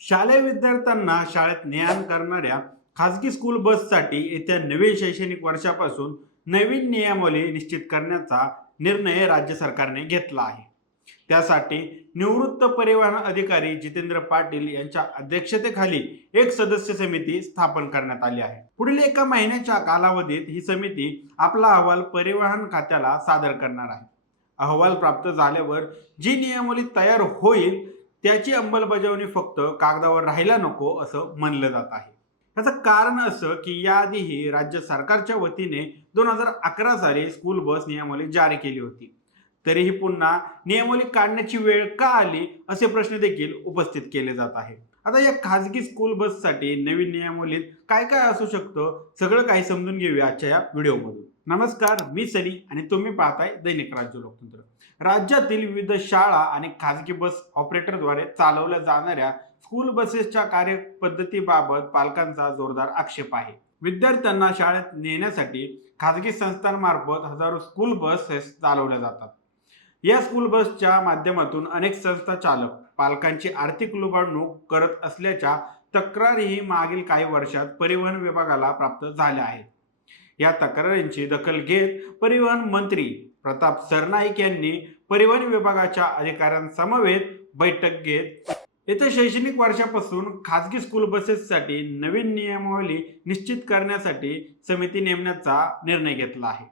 शालेय विद्यार्थ्यांना शाळेत ने करणाऱ्या खाजगी स्कूल बससाठी येत्या नवीन शैक्षणिक वर्षापासून नवीन नियमावली निश्चित करण्याचा निर्णय राज्य सरकारने घेतला आहे. त्यासाठी निवृत्त परिवहन अधिकारी जितेंद्र पाटील यांच्या अध्यक्षतेखाली एक सदस्य समिती स्थापन करण्यात आली आहे. पुढील एका महिन्याच्या कालावधीत ही समिती आपला अहवाल परिवहन खात्याला सादर करणार आहे. अहवाल प्राप्त झाल्यावर जी नियमावली तयार होईल त्याची अंमलबजावणी फक्त कागदावर राहायला नको असं म्हणलं जात आहे. याचं कारण असं की याआधीही राज्य सरकारच्या वतीने दोन हजार अकरा साली स्कूल बस नियमावली जारी केली होती. तरीही पुन्हा नियमावली काढण्याची वेळ का आली असे प्रश्न देखील उपस्थित केले जात आहेत. आता या खाजगी स्कूल बससाठी नवीन नियमावलीत काय काय असू शकतं सगळं काही समजून घेऊया आजच्या या व्हिडिओमधून नमस्कार मी सनी आणि तुम्ही पाहताय दैनिक राज्य लोकतंत्र. राज्यातील विविध शाळा आणि खाजगी बस ऑपरेटरद्वारे चालवल्या जाणाऱ्या स्कूल बसेसच्या कार्यपद्धतीबाबत पालकांचा जोरदार आक्षेप आहे. विद्यार्थ्यांना शाळेत नेण्यासाठी खाजगी संस्थांमार्फत हजारो स्कूल बसेस चालवल्या जातात. या स्कूल बसच्या माध्यमातून अनेक संस्था चालक पालकांची आर्थिक लुबाडणूक करत असल्याच्या तक्रारीही मागील काही वर्षात परिवहन विभागाला प्राप्त झाल्या आहेत. या तक्रारींची दखल घेत परिवहन मंत्री प्रताप सरनाईक यांनी परिवहन विभागाच्या अधिकाऱ्यांसमवेत बैठक घेत येत्या शैक्षणिक वर्षापासून खाजगी स्कूल बसेससाठी नवीन नियमावली निश्चित करण्यासाठी समिती नेमण्याचा निर्णय घेतला आहे.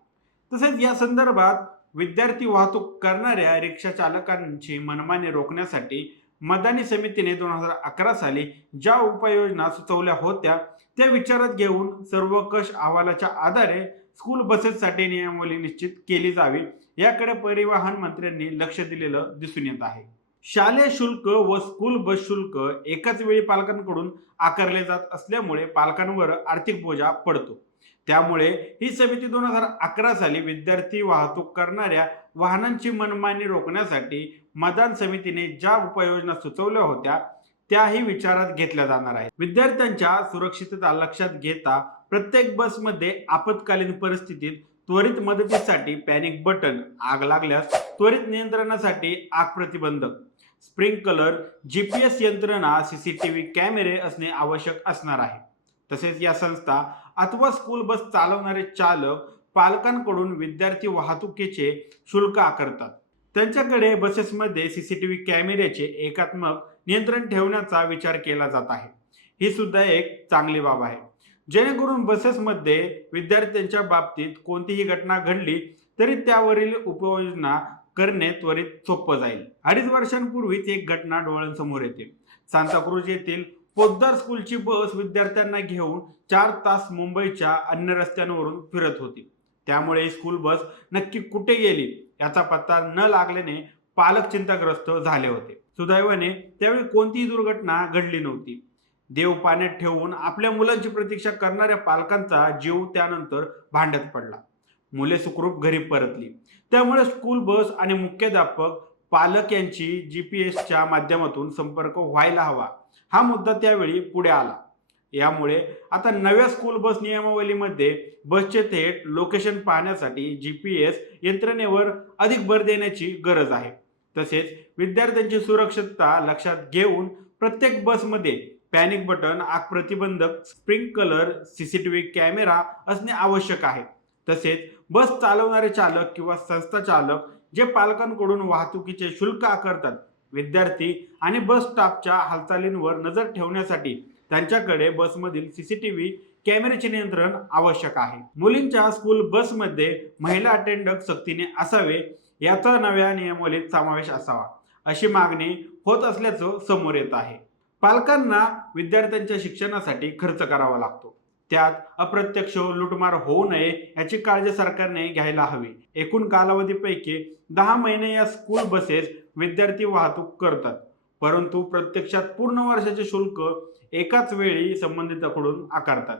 तसेच या संदर्भात विद्यार्थी वाहतूक करणाऱ्या रिक्षा चालकांची मनमानी रोखण्यासाठी मदानी समितीने दोन हजार अकरा साली ज्या उपाययोजना सुचवल्या होत्या त्या विचारात घेऊन सर्वकष अहवालाच्या आधारे स्कूल बसेससाठी नियमावली निश्चित केली जावी याकडे परिवहन मंत्र्यांनी लक्ष दिलेलं दिसून येत आहे. शालेय शुल्क व स्कूल बस शुल्क एकाच वेळी पालकांकडून आकारले जात असल्यामुळे पालकांवर आर्थिक बोजा पडतो. त्यामुळे ही समिती दोन हजार अकरा साली विद्यार्थी वाहतूक करणाऱ्या वाहनांची मनमानी रोखण्यासाठी मतदान समितीने ज्या उपाययोजना सुचवल्या होत्या त्याही विचारात घेतल्या जाणार आहेत. विद्यार्थ्यांच्या सुरक्षितता लक्षात घेता प्रत्येक बसमध्ये आपत्कालीन परिस्थितीत त्वरित मदतीसाठी पॅनिक बटन आग लागल्यास त्वरित नियंत्रणासाठी आग प्रतिबंधक स्प्रिंकलर जीपीएस यंत्रणा सीसीटीव्ही कॅमेरे असणे आवश्यक असणार आहे. तसेच या संस्था अथवा स्कूल बस चालवणारे चालक पालकांकडून विद्यार्थी वाहतुकीचे शुल्क आकारतात. त्यांच्याकडे बसेसमध्ये सीसीटीव्ही कॅमेऱ्याचे एकात्मक नियंत्रण ठेवण्याचा विचार केला जात आहे. ही सुद्धा एक चांगली बाब आहे. जेणेकरून बसेसमध्ये विद्यार्थ्यांच्या बाबतीत कोणतीही घटना घडली तरी त्यावरील उपाययोजना करणे त्वरित सोपं जाईल. अडीच वर्षांपूर्वीच एक घटना डोळ्यांसमोर येते. सांताक्रूज येथील पोद्दार स्कूलची बस विद्यार्थ्यांना घेऊन चार तास मुंबईच्या अन्य रस्त्यांवरून फिरत होती. त्यामुळे स्कूल बस नक्की कुठे गेली याचा पत्ता न लागल्याने पालक चिंताग्रस्त झाले होते. सुदैवाने त्यावेळी कोणतीही दुर्घटना घडली नव्हती. देव पाण्यात ठेवून आपल्या मुलांची प्रतीक्षा करणाऱ्या पालकांचा जीव त्यानंतर भांड्यात पडला. मुले सुखरूप घरी परतली. त्यामुळे स्कूल बस आणि मुख्याध्यापक पालक यांची जी पी एसच्या माध्यमातून संपर्क व्हायला हवा. हा मुद्दा त्यावेळी पुढे आला. यामुळे आता नव्या स्कूल बस नियमावलीमध्ये बसचे थेट लोकेशन पाहण्यासाठी जी पी एस यंत्रणेवर अधिक भर देण्याची गरज आहे. तसेच विद्यार्थ्यांची सुरक्षितता लक्षात घेऊन प्रत्येक बसमध्ये पॅनिक बटन आग प्रतिबंधक स्प्रिंकलर सीसीटीव्ही कॅमेरा असणे आवश्यक आहे. तसेच बस चालवणारे चालक किंवा संस्था चालक जे पालकांकडून वाहतुकीचे शुल्क आकारतात विद्यार्थी आणि बस स्टाफच्या हालचालींवर नजर ठेवण्यासाठी त्यांच्याकडे बसमधील सीसीटीव्ही कॅमेऱ्याचे नियंत्रण आवश्यक आहे. मुलींच्या स्कूल बसमध्ये महिला अटेंडक सक्तीने असावे याचा नव्या नियमावलीत समावेश असावा अशी मागणी होत असल्याचं समोर येत आहे. पालकांना विद्यार्थ्यांच्या शिक्षणासाठी खर्च करावा लागतो. त्यात अप्रत्यक्ष लुटमार होऊ नये याची काळजी सरकारने घ्यायला हवी. एकूण कालावधीपैकी दहा महिने या स्कूल बसेस विद्यार्थी वाहतूक करतात. परंतु प्रत्यक्षात पूर्ण वर्षाचे शुल्क एकाच वेळी संबंधिताकडून आकारतात.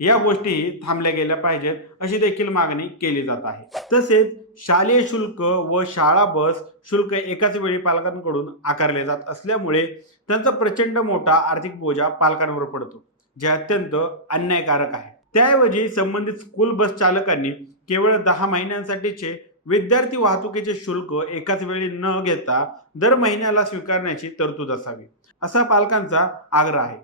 या गोष्टी थांबल्या गेल्या पाहिजेत अशी देखील मागणी केली जात आहे. तसेच शालेय शुल्क व शाळा बस शुल्क एकाच वेळी पालकांकडून आकारले जात असल्यामुळे त्यांचा प्रचंड मोठा आर्थिक बोजा पालकांवर पडतो जे अत्यंत अन्यायकारक आहे. त्याऐवजी संबंधित स्कूल बस चालकांनी केवळ दहा महिन्यांसाठीचे विद्यार्थी वाहतुकीचे शुल्क एकाच वेळी न घेता दर महिन्याला स्वीकारण्याची तरतूद असावी असा पालकांचा आग्रह आहे.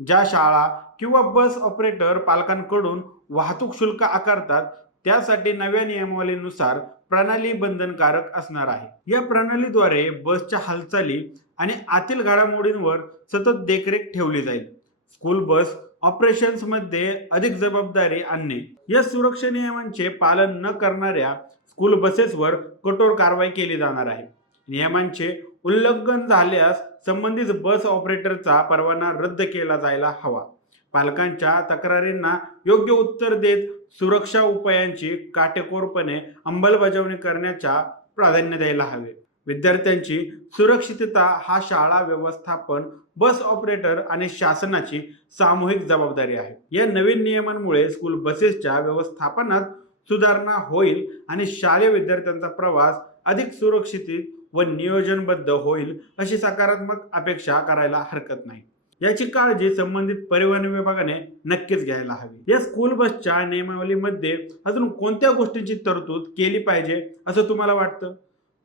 ज्या शाळा किंवा बस ऑपरेटर पालकांकडून वाहतूक शुल्क आकारतात त्यासाठी नव्या नियमावलीनुसार प्रणाली बंधनकारक असणार आहे. या प्रणालीद्वारे बसच्या हालचाली आणि आतील घडामोडींवर सतत देखरेख ठेवली जाईल. स्कूल बस ऑपरेशन्समध्ये अधिक जबाबदारी आणणे. या सुरक्षा नियमांचे पालन न करणाऱ्या स्कूल बसेसवर कठोर कारवाई केली जाणार आहे. नियमांचे उल्लंघन झाल्यास संबंधित बस ऑपरेटरचा परवाना रद्द केला जायला हवा. पालकांच्या तक्रारींना योग्य उत्तर देत सुरक्षा उपायांची काटेकोरपणे अंमलबजावणी करण्याच्या प्राधान्य द्यायला हवे. विद्यार्थ्यांची सुरक्षितता हा शाळा व्यवस्थापन बस ऑपरेटर आणि शासनाची सामूहिक जबाबदारी आहे. या नवीन नियमांमुळे स्कूल बसेसच्या व्यवस्थापनात सुधारणा होईल आणि शालेय विद्यार्थ्यांचा प्रवास अधिक सुरक्षित व नियोजनबद्ध होईल अशी सकारात्मक अपेक्षा करायला हरकत नाही. याची काळजी संबंधित परिवहन विभागाने नक्कीच घ्यायला हवी. या स्कूल बसच्या नियमावलीमध्ये अजून कोणत्या गोष्टींची तरतूद केली पाहिजे असं तुम्हाला वाटतं?